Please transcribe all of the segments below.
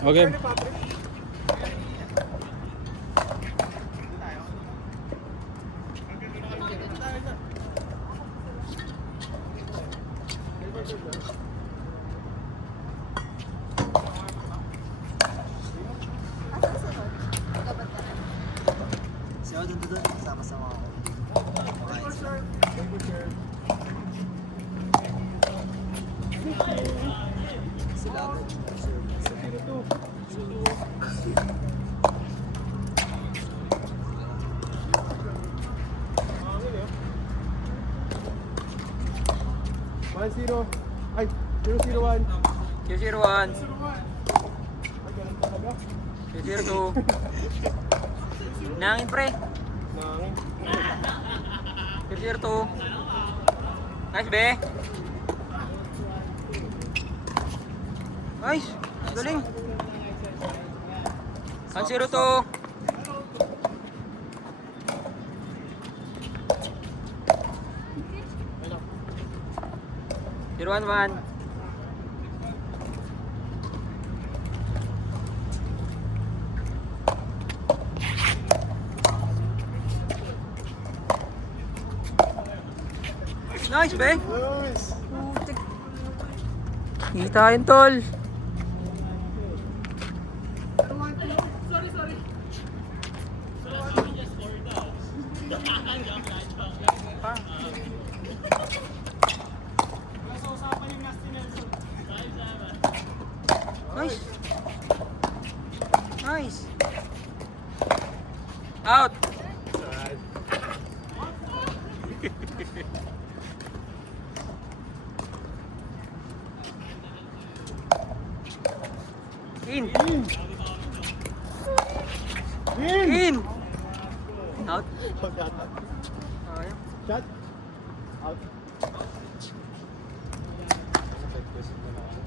Okay. doon, sama-sama ako. Sila agad. One zero. Ay, 001. 001. 002. Nangin pre. Nangin. 002. Nice be. Nice. Galing. 102. 011. Nice, be. Nice. Kita yun, tol. Nice. Nice. Out. In. In. Out. Ayun. Shot. Out.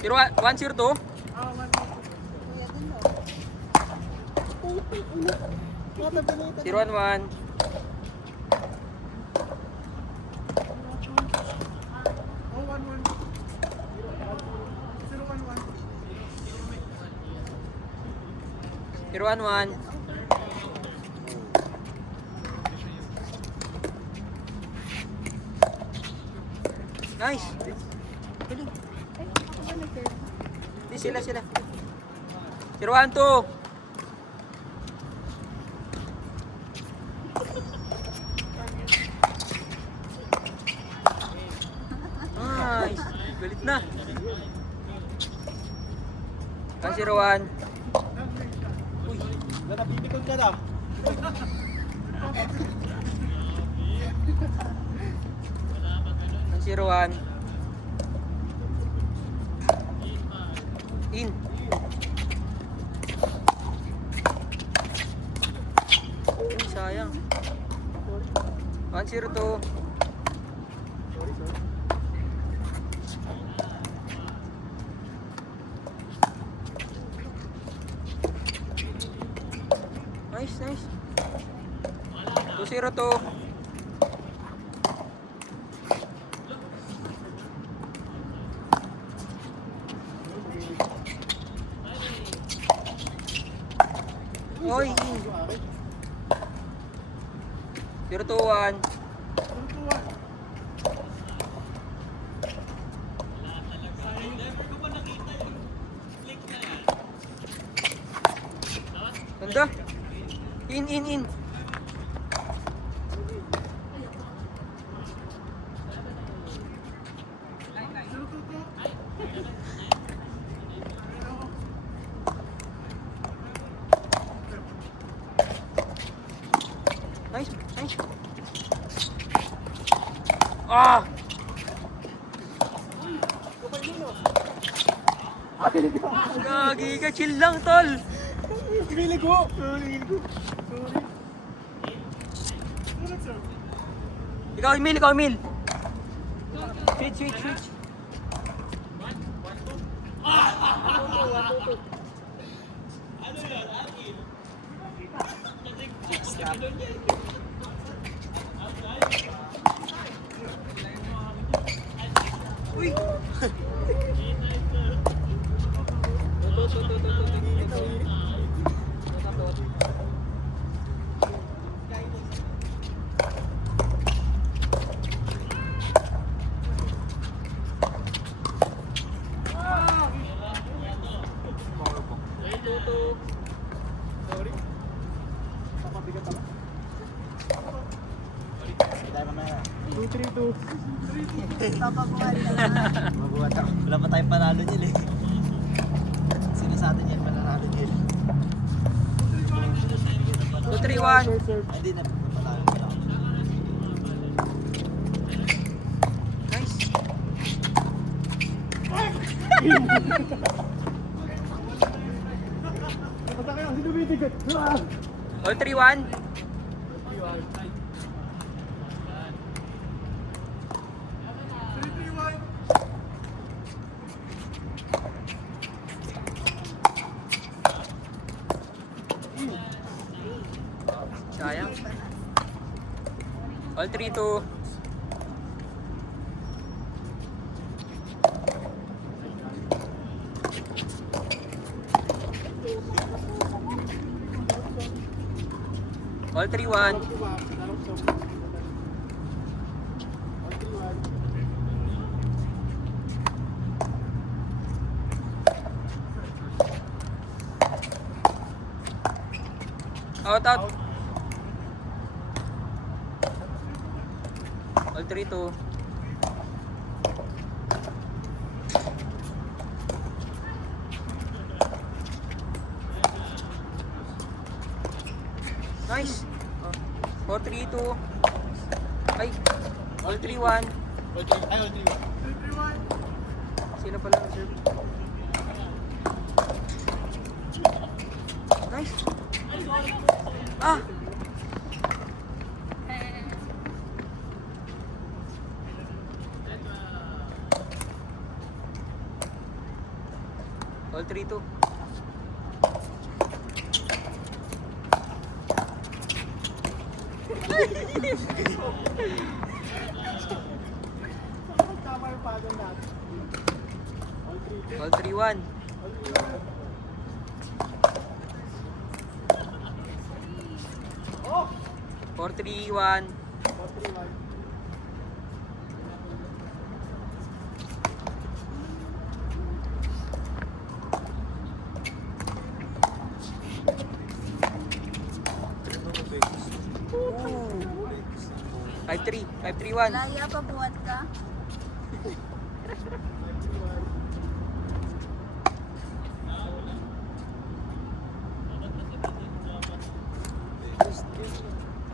102. 011. 011. Nice. Galing. Di sila. 012. Nice. Galit na. 101. Uy. Napipikon ka na. 101. In. Uy, sayang. 102. Nice. 202. Oy. 021. Ganda. In. Nice. Ah! Gagi ka, chill lang, tol. Hinilig ko. Sorry. Ikaw, Emil. Switch. Uy! Tuh. Sorry. Papabigat ako. Hindi tayo mamaya. 2-3-2. Papabuhat ka lang. Mabuhat ako. Wala pa tayong panalo niyan eh. Sino sa atin yan panalo niyan? 2-3-1. Serve. Ay, hindi na. Panalo pa lang. Nice. Basta kayo, sino bitigot? Ah! All 3-1. Sayang. All 3-2. All 3-1. Out, out. All 3-2. Nice. 4-3-2. Ay. All 3-1. Ay, 3-1. Sino pala ang serve? Nice. Ah. All 3-2. Tama yung pagan natin. All 3-1. Oh! 4-3-1. 4-3-1. Ooh. 5-3. 5-3-1. Laya pa buhat ka?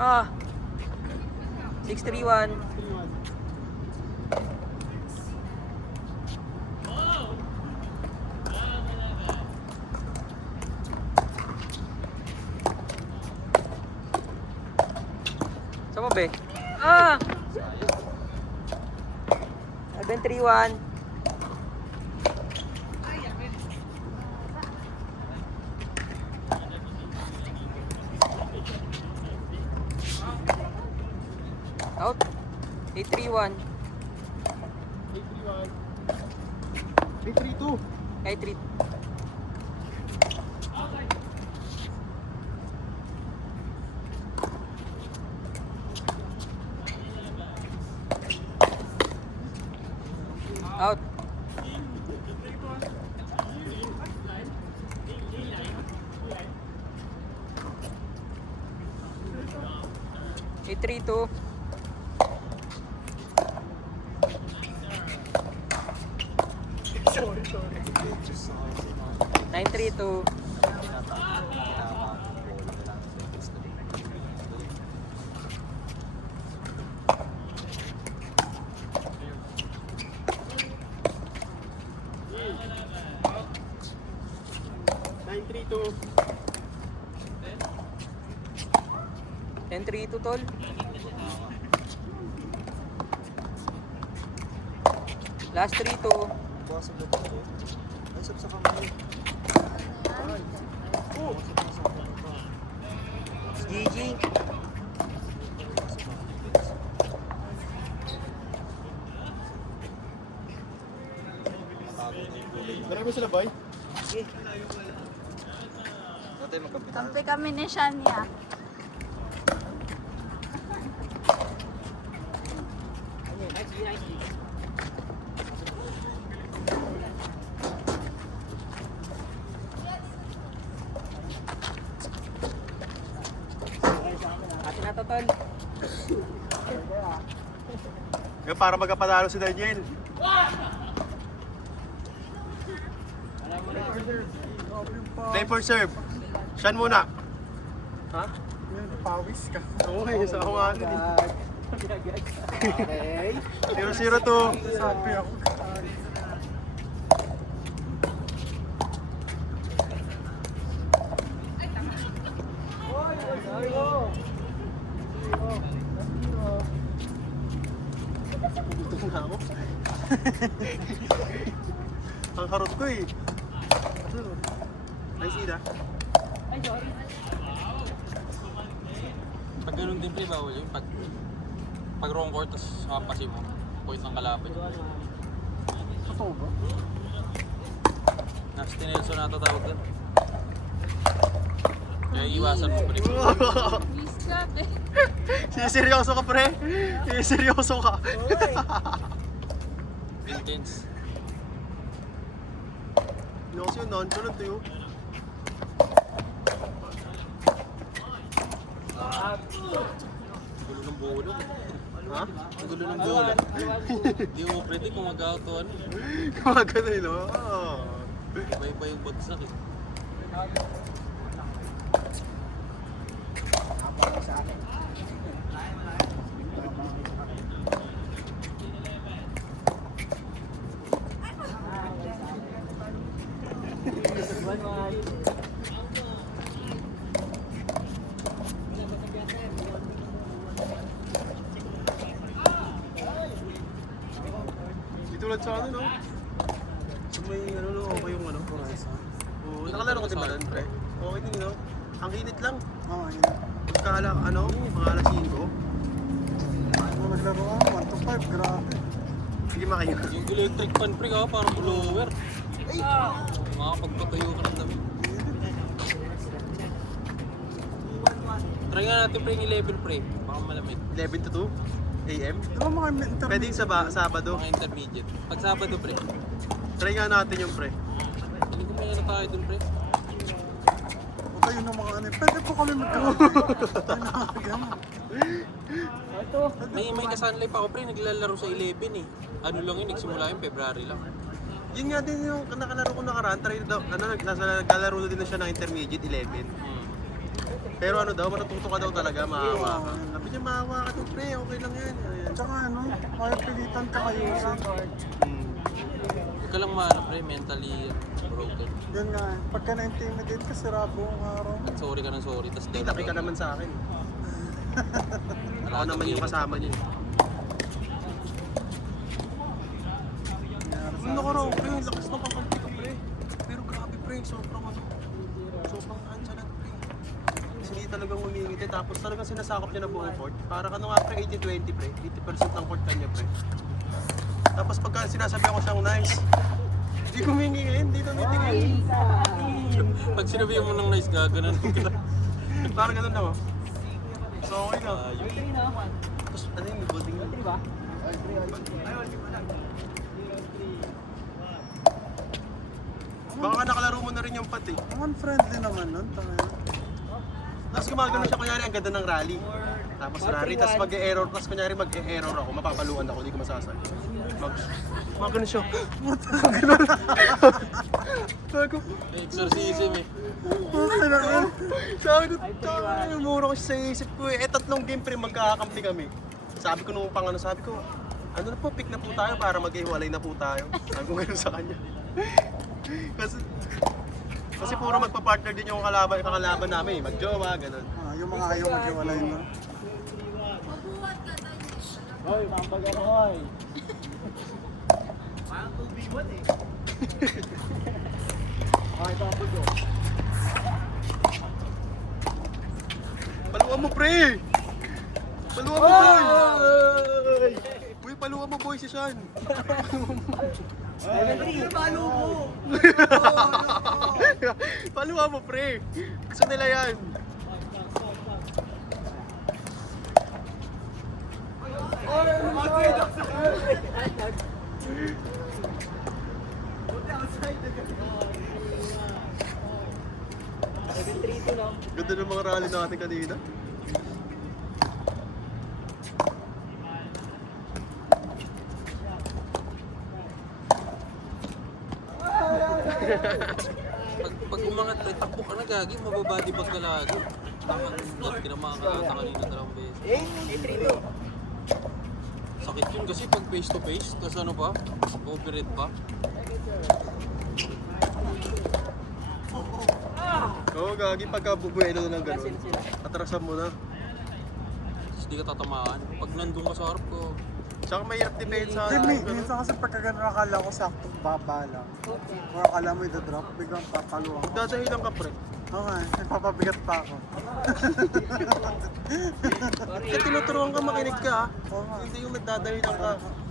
Ah. 6-3-1. 3-1. Saan mo, be? Ah! 7-3-1. Out. 8-3-1. 8-3-1. 3-3-2. Ay, 3. Out. Eight, 3-2. Sorry. 9-3-2.9-3-2. 10-3-2, tol. Last 3-2. Bukas sa blood ko. Ay, sab sa kamay. Oh! GG. Marami sila, boy. Sige. tayo magkapitan. Kampi kami ni Shania. Atin na to, tol. Yung para magkapanalo si Daniel. Play for serve. Siyan muna. Ha? Pawis ka. Oo, sa ako nga nun eh. 0-0 to. Sabi ako. Gutom na ako. Ang harot ko eh. Ay, sida. Pag ganun din pre, bawal yun. Pag wrong court, tapos makapasin mo. Point ng kalaban. Totoo ba? Nasty Nelson na tawag doon. Kaya iwasan mo pre. Miss ka, eh. Siseryoso ka, pre. Siseryoso ka. Intense. Hindi kasi yun, nonchalant eh. Oh. Gulo ng bulo. Ha? Ang gulo ng bulo. Hindi mo predict kung mag-out o ano. Kumagano yun, oh. Iba-iba yung bagsak eh. Di tulad sa ano, no? Sa may ano, no? Okay yung ano? Oo, nakalaro ko din ba nun, pre? Okay din, no? Ang init lang. Oo, yun. Pagkala, ano? Mga alas 5. Kung naglaro ako, 1 to 5, grabe. Sige, makayo. Yung electric fan pre ka, parang blower. Makakapagpatayo ka ng dami. Try nga natin pre yung 11 pre. Baka malamig. 11 to 2 a.m. Di ba mga mentor? Pwede yung Sabado. Mga intermediate. Pag Sabado pre. Try nga natin yung pre. Hindi ko may ano tayo dun pre. O tayo ng mga ano. Pwede po kami magkakampi. Tayo na mga gama. May kasanlay pa ako pre, naglalaro sa 11 eh. Ano lang yun, nagsimula yung February lang. Yun nga din yung nakalaro ko nakaraan. Try daw, ano, naglalaro na din na siya ng intermediate 11. Pero ano daw, matututo ka daw talaga, maawa ka. Sabi niya, maawa ka daw, pre, okay lang yan. Ayan. Tsaka ano, kaya pilitan ka kayo. Huwag ka lang maano pre, mentally broken. Yun nga, pagka na-intimidate ka, sirabo ang araw. At sorry ka ng sorry, tas Hindi, laki ka naman sa akin. Ako naman yung kasama niya. Nung nakaraan, pre, ang lakas ng kakampi ko, pre. Pero grabe, pre, sobrang ano, sobrang nonchalant, pre. Kasi hindi talagang umingiti, tapos talagang sinasakop niya na buong court. Parang ano nga, pre, 80-20, pre. 80% ng court kanya, pre. Tapos pagka sinasabi ako siyang nice, hindi kumingin, hindi tumitingin. Pag sinabi mo ng nice gaganon kita. Parang ganun lang, oh. So, okay lang. Tapos, ano yung building yun? Baka nakalaro mo na rin yung pat eh. Ang unfriendly naman nun. Tayo. Tapos gumagano siya, kunyari ang ganda ng rally. Tapos rally, tapos mag-e-error, tapos kunyari mag-e-error ako, mapapaluan ako, hindi ko masasabi. Gumagano siya. Gumagano. Sabi ko, Exorcism eh. sabi ko, mura ko siya sa isip ko eh. Tatlong game pre, magkakakampi kami. Sabi ko nung pangano, sabi ko, ano na po, pick na po tayo para mag-iwalay na po tayo. Sabi ko gano'n sa kanya. Kasi puro magpa-partner din yung kakalaban namin eh. Mag-jowa, gano'n. Ah, yung mga ayaw mag-iwalay na. Hoy, mambag ako, hoy. Paluan mo, pre! Paluan mo, boy! Uy, paluan mo, boy, si Sean. Paluwa mo, pre. Gusto nila yan. Ganda ng mga rally natin kanina. Pag umangat pre, takbo ka na gagi, mababody bag ka lagi. Tamang not, tinamaan ka ata kanina 2 beses. Sakit yun kasi pag face to face, tas ano pa, overhead pa. Oo, gagi, pagka bubuelo na ng gano'n, atrasan mo na. Tapos di ka tatamaan. Pag nandun ka sa harap ko, Tsaka mahirap depensa. Minsan kasi pagka gano'n akala ko saktong baba lang. Or akala mo i-drop, biglang papaluwang ko. Dadahilan ka, pre. Okay, papabigat pa ako. Kaya tinuturuan ka, makinig ka, ha? Oo nga. Hindi yung nagdadahilan ka.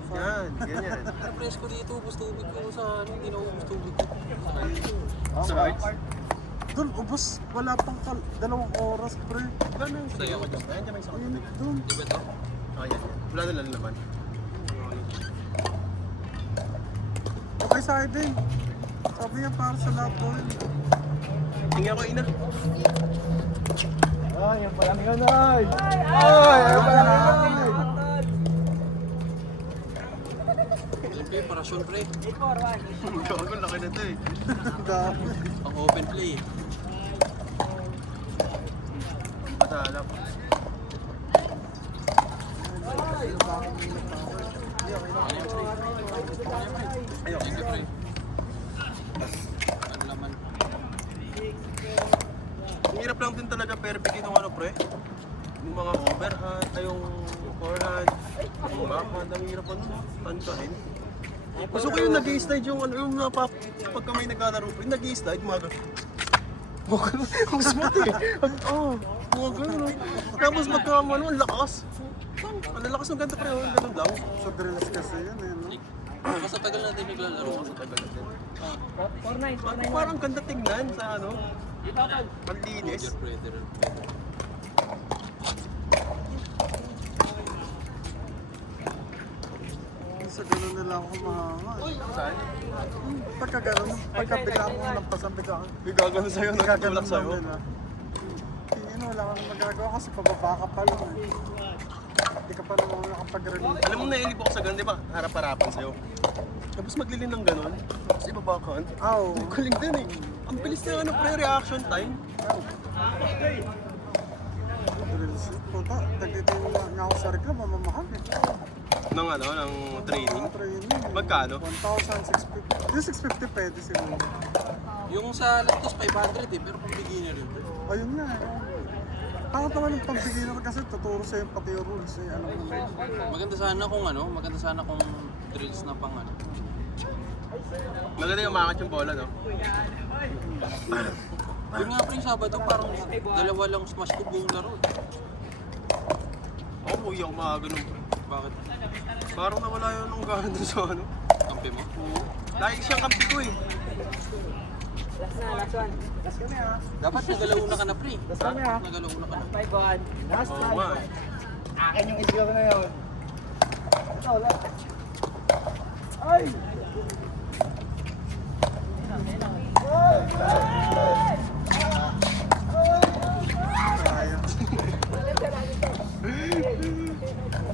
Yan, ganyan. na-press ko dito, ubus tubig ko sa ano, hindi na ubus tubig ko. Sa arts. Doon, ubos, wala pang 2 oras, pre. Ganun. Saya ko dyan. Ayan, dyan may isang Ayun, tubig. doon. Di ba ito? Ayan. Wala na lang naman. Okay sa akin din. Sabi niya para sa lahat ko rin. Tingnan ko, ina. Siyempre, parasyon pre. Gago, laki na ito eh. Ang dami. Pang open play. Patala pa. Ayun. Thank you pre. Ano naman? Ang hirap lang din talaga perfect yung ano, pre. Yung mga overhand, ay yung forehand, yung backhand, ang hirap ano, tansahin. Gusto ko yung nag-i-slide yung ano, yung pagka may naglalaro, yung nag-i-slide, mga gano'n. Mga gano'n, ang smooth eh. Mga gano'n. Tapos magka ano, ang lakas. Ang lakas ng ganda pre, ang gano'n lang. Sa drills kasi yun eh, no? Mas tagal natin naglalaro. Parang ganda tingnan sa ano. Ang linis. Roger Federer. Sa gano'n nila ako mahanga. Saan? Pagka gano'n, pagka bigla mo nampasan, bigla ka. May gagano sa'yo, nagtutulak Gaganon sa'yo. lang nila. Yun, wala kang magagawa kasi pababa ka pa lang eh. Hindi ka pa naman nakapag-release. Alam mo, nailip ako sa ganun, di ba? Harap-harapan sa'yo. Tapos maglilin ng ganun, tapos ibabakan. Aw. Ang galing din eh. Ang bilis na ano, pre-reaction time. Drills. Puta, nagtitin nga ako sa reklam, mamamahal eh. Ng ano, ng training. Training eh. Magkano? 1,650. Yung 650 pwede siguro. Yung sa Lactos 500 eh, pero pang beginner yun. Ayun nga eh. Bakit naman yung pambigyan kasi tuturo sa'yo pati yung rules eh. Alam mo na. Maganda sana kung drills na pang ano. Maganda yung umangat yung bola, no? Yun nga pre, yung Sabado parang dalawa lang smash ko buong laro. Ako, uwi ako makaganon, pre. Bakit? Parang nawala yun nung gano'n dun sa ano. Kampi mo? Lagi siyang kampi ko eh. Dapat nagalauna ka na pre. Nagalauna ka na. Oo nga eh. Akin yung issue na yun. Ay, gano'n.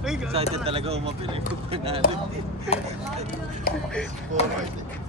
Excited talaga umapili ko panalo. Oh my God.